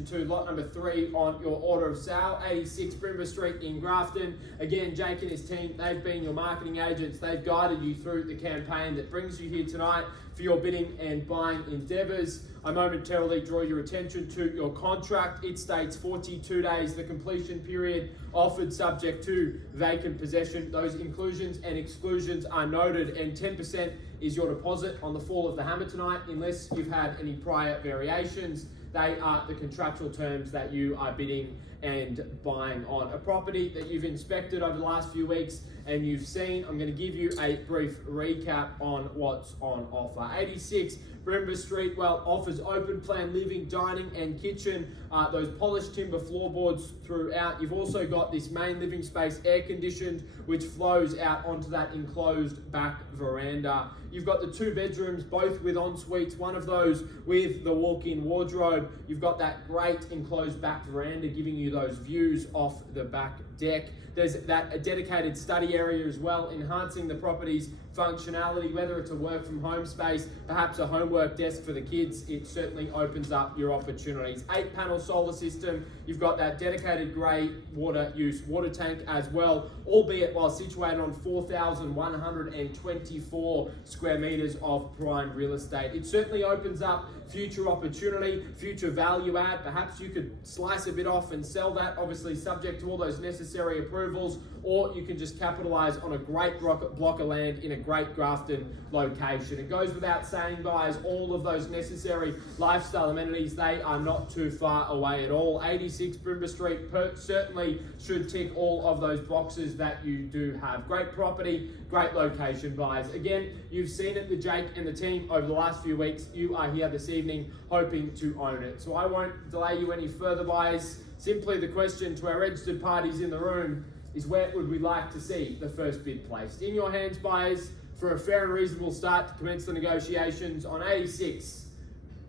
attention to lot number 3 on your order of sale, 86 Breimba Street in Grafton. Again, Jake and his team, they've been your marketing agents. They've guided you through the campaign that brings you here tonight for your bidding and buying endeavours. I momentarily draw your attention to your contract. It states 42 days, the completion period, offered subject to vacant possession. Those inclusions and exclusions are noted, and 10% is your deposit on the fall of the hammer tonight, unless you've had any prior variations. They are the contractual terms that you are bidding and buying on. A property that you've inspected over the last few weeks and you've seen. I'm going to give you a brief recap on what's on offer. 86 Breimba Street, well, offers open plan living, dining and kitchen, those polished timber floorboards throughout. You've also got this main living space air conditioned, which flows out onto that enclosed back veranda. You've got the 2 bedrooms, both with en-suites, one of those with the walk-in wardrobe. You've got that great enclosed back veranda giving you those views off the back deck. There's that dedicated study area as well, enhancing the property's functionality, whether it's a work from home space, perhaps a homework desk for the kids. It certainly opens up your opportunities. 8-panel solar system. You've got that dedicated grey water use water tank as well, albeit while situated on 4,124 square metres of prime real estate. It certainly opens up future opportunity, future value add. Perhaps you could slice a bit off and sell that, obviously subject to all those necessary approvals, or you can just capitalise on a great block of land in a great Grafton location. It goes without saying, guys, all of those necessary lifestyle amenities, they are not too far away at all. 86 Breimba Street certainly should tick all of those boxes that you do have. Great property, great location, guys. Again, you've seen it with Jake and the team over the last few weeks. You are here this evening hoping to own it. So I won't delay you any further, guys. Simply the question to our registered parties in the room is, where would we like to see the first bid placed? In your hands, buyers, for a fair and reasonable start to commence the negotiations on 86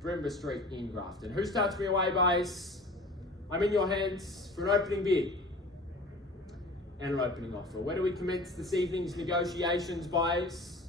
Breimba Street in Grafton. Who starts me away, buyers? I'm in your hands for an opening bid and an opening offer. Where do we commence this evening's negotiations, buyers?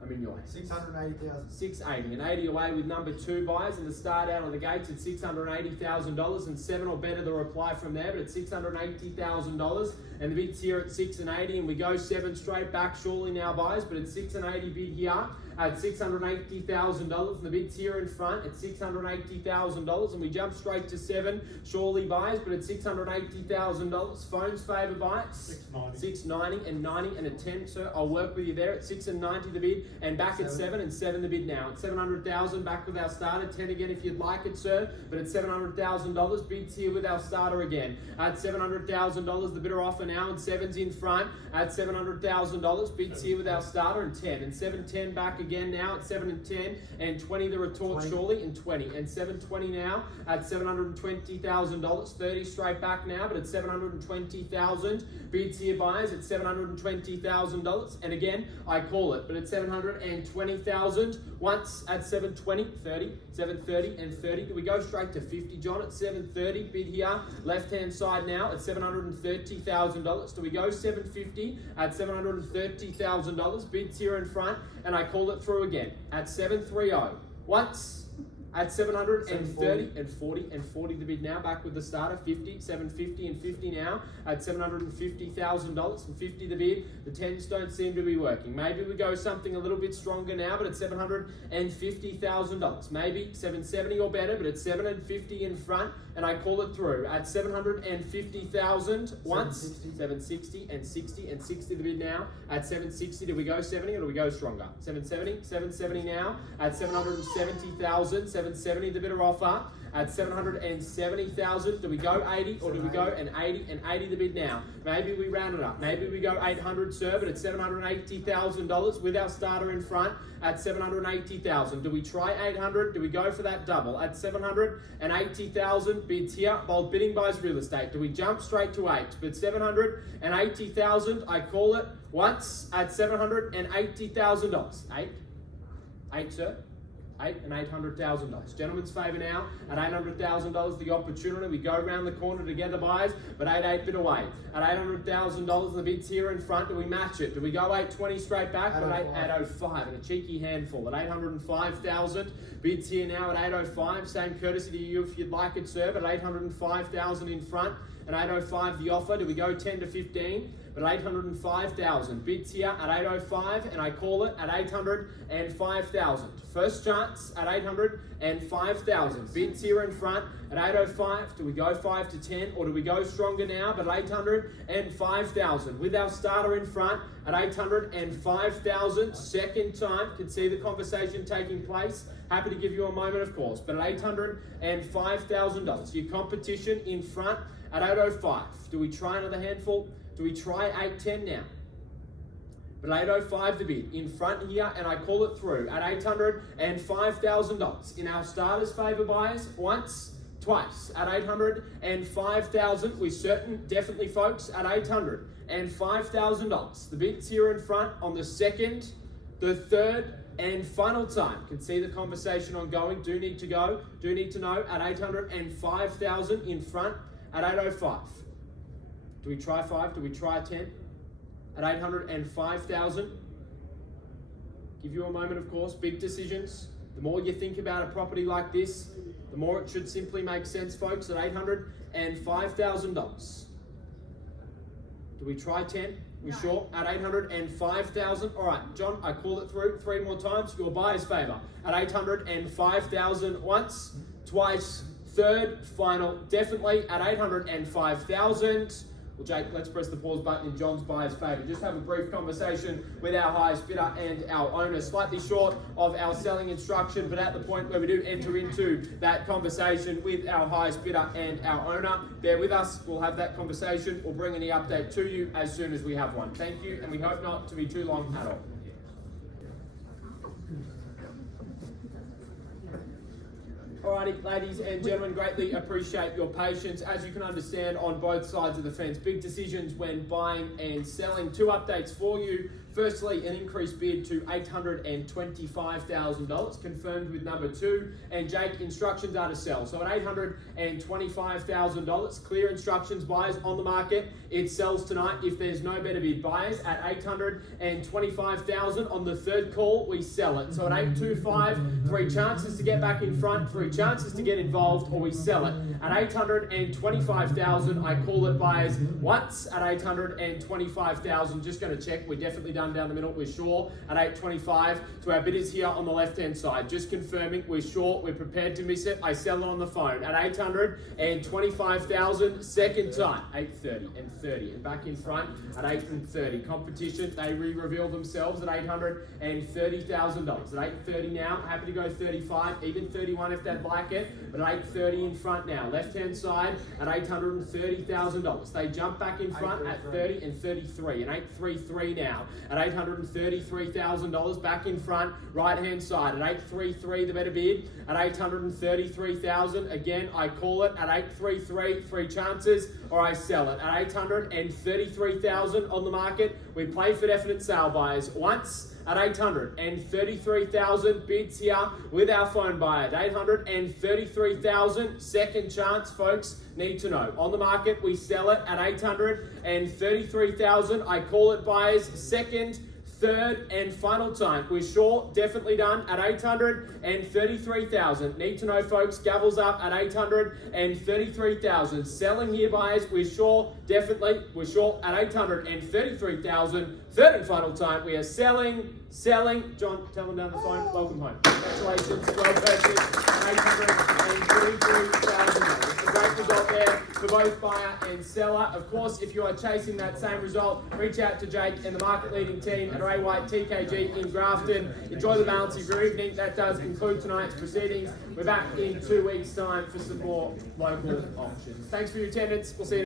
I'm in your hands. 680,000. 680, and 80 away with number 2, buyers, and the start out on the gates at $680,000, and 7 or better the reply from there, but at $680,000, and the bid's here at 680, and we go 7 straight back surely now, buyers, but at 680 bid here at $680,000, and the bid's here in front at $680,000, and we jump straight to 7 surely, buyers, but at $680,000. Phones favour, buyers. 690 and 90 and a 10, sir. I'll work with you there at 6 and 90 the bid, and back at 7 and 7 the bid now. At 700,000 back with our starter, 10 again if you'd like it, sir, but at $700,000, bids here with our starter again. At $700,000, the bidder offer now, and 7's in front at $700,000, bids here with our starter, and 10, and 710 back again now at 7 and 10, and 20 the retort 20. Surely, and 20, and 720 now at $720,000, 30 straight back now, but at $720,000, bids here, buyers, at $720,000, and again, I call it, but at $720,000, once at 720, 30, 730 and 30. Do we go straight to 50, John, at 730, bid here, left-hand side now at $730,000. Do we go 750 at $730,000, bids here in front, and I call it through again at 730. Once at 730 and 40 and 40 the bid now, back with the starter, 50, 750 and 50 now at $750,000 and 50 the bid. The 10s don't seem to be working. Maybe we go something a little bit stronger now, but at $750,000. Maybe 770 or better, but at 750 in front, and I call it through at $750,000 once, 760 and 60 and 60 the bid now at 760. Do we go 70 or do we go stronger? 770 now at $770,000, 770 the bidder offer at $770,000. Do we go 80 or do we go an 80 and 80 the bid now? Maybe we round it up. Maybe we go 800, sir, but at $780,000 with our starter in front at $780,000. Do we try 800? Do we go for that double at $780,000? Bids here. Bold bidding buys real estate. Do we jump straight to 8? But $780,000, I call it once at $780,000. 8, sir. and $800,000. Gentlemen's favour now at $800,000. The opportunity. We go around the corner together, buyers, but 8 bid away. At $800,000, the bids here in front. Do we match it? Do we go 820 straight back? 805 and a cheeky handful at $805,000. Bids here now at $805. Same courtesy to you if you'd like it, sir. At $805,000 in front and $805 the offer. Do we go 10 to 15? But $805,000. Bids here at $805, and I call it at $805,000. First chance at $805,000. Bids here in front at $805. Do we go 5 to 10, or do we go stronger now? But $805,000 with our starter in front at $805,000. Second time, can see the conversation taking place. Happy to give you a moment, of course. But at $805,000. Your competition in front at $805. Do we try another handful? Do we try 810 now? But $805 the bid in front here, and I call it through at $805,000. In our starters' favour, buyers, once, twice at $805,000. We definitely, folks, at $805,000. The bids here in front on the second, the third, and final time. Can see the conversation ongoing. Do need to go. Do need to know at $805,000 in front at $805. Do we try 5? Do we try 10? At $805,000. Give you a moment, of course. Big decisions. The more you think about a property like this, the more it should simply make sense, folks. At $805,000. Do we try 10? We sure? At $805,000. All right, John, I call it through 3 more times. Your buyer's favour. At $805,000 once, twice, third, final, definitely at $805,000. Well, Jake, let's press the pause button in John's buyer's favour. Just have a brief conversation with our highest bidder and our owner. Slightly short of our selling instruction, but at the point where we do enter into that conversation with our highest bidder and our owner. Bear with us. We'll have that conversation. We'll bring any update to you as soon as we have one. Thank you, and we hope not to be too long at all. Alrighty, ladies and gentlemen, greatly appreciate your patience. As you can understand, on both sides of the fence, big decisions when buying and selling. 2 updates for you. Firstly, an increased bid to $825,000, confirmed with number 2. And Jake, instructions are to sell. So at $825,000, clear instructions, buyers on the market. It sells tonight if there's no better bid. Buyers at $825,000. On the third call, we sell it. So at $825,000, 3 chances to get back in front, 3 chances to get involved, or we sell it. At $825,000, I call it buyers once at $825,000. Just going to check. We're definitely done down the middle. We're sure at $825,000 to our bidders here on the left-hand side. Just confirming we're sure. We're prepared to miss it. I sell it on the phone at $825,000. Second time, $830 and $30. And back in front at $830. Competition, they re-reveal themselves at $830,000. At $830 now, happy to go 35, even 31 if they'd like it. But at $830 in front now. Left-hand side at $830,000. They jump back in front at 30 and 33. And $833 now. At $833,000 back in front, right-hand side. At $833, the better bid. At $833,000, again, I call it at $833, 3 chances, or I sell it. At $833,000 on the market, we play for definite sale, buyers. Once at $833,000, bids here with our phone buyer. At $833,000, second chance, folks. Need to know. On the market, we sell it at $833,000. I call it buyers. Second, third, and final time. We're sure, definitely done at $833,000. Need to know, folks. Gavels up at $833,000. Selling here, buyers. We're sure, definitely. We're sure at $833,000. Third and final time. We are selling. John, tell them down the phone. Welcome home. Congratulations. Well purchased. $833,000. It's a great result there for both buyer and seller. Of course, if you are chasing that same result, reach out to Jake and the market-leading team at Ray White TKG in Grafton. Enjoy the balance of your evening. That does conclude tonight's proceedings. We're back in 2 weeks' time for some more local auctions. Thanks for your attendance. We'll see you.